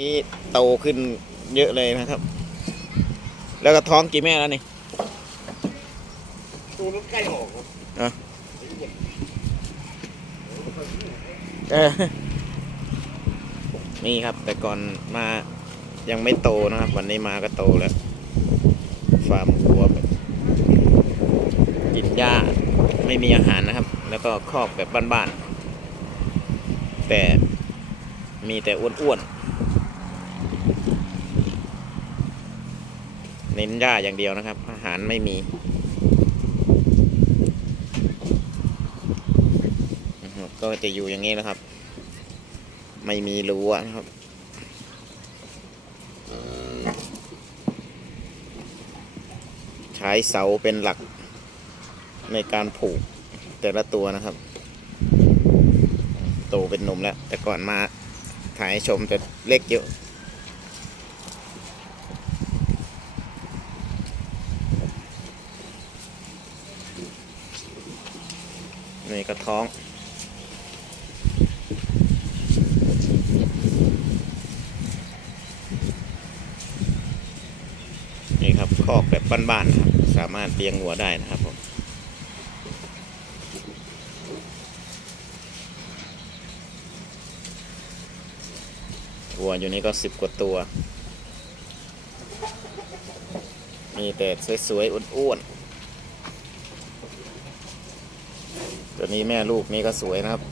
นี่โตขึ้นเยอะเลยนะครับ แล้วก็ท้องกี่แม่แล้วนี่ตัวนั้นใกล้ออกครับอะเออนี่ครับ แต่ก่อนมายังไม่โตนะครับ วันนี้มาก็โตแล้ว ฟาร์มวัวแบบกินหญ้าไม่มีอาหารนะครับ แล้วก็คอกแบบบ้านๆแต่มีแต่อ้วนๆ เน้นหญ้าอย่างเดียวนะครับ อาหารไม่มีก็จะอยู่อย่างนี้นะครับ ไม่มีรั้วนะครับใช้เสาเป็นหลักในการผูกแต่ละตัวนะครับ โตเป็นหนุ่มแล้ว แต่ก่อนมาถ่ายชมแต่เล็กเยอะ นี่ก็ท้อง นี่ครับคอกแบบบ้านๆครับ สามารถเลี้ยงวัวได้นะครับผมวัวอยู่นี่ก็สิบกว่าตัว มีแต่สวยๆอ้วนๆ ตัวนี้แม่ลูกนี่ก็สวยนะครับ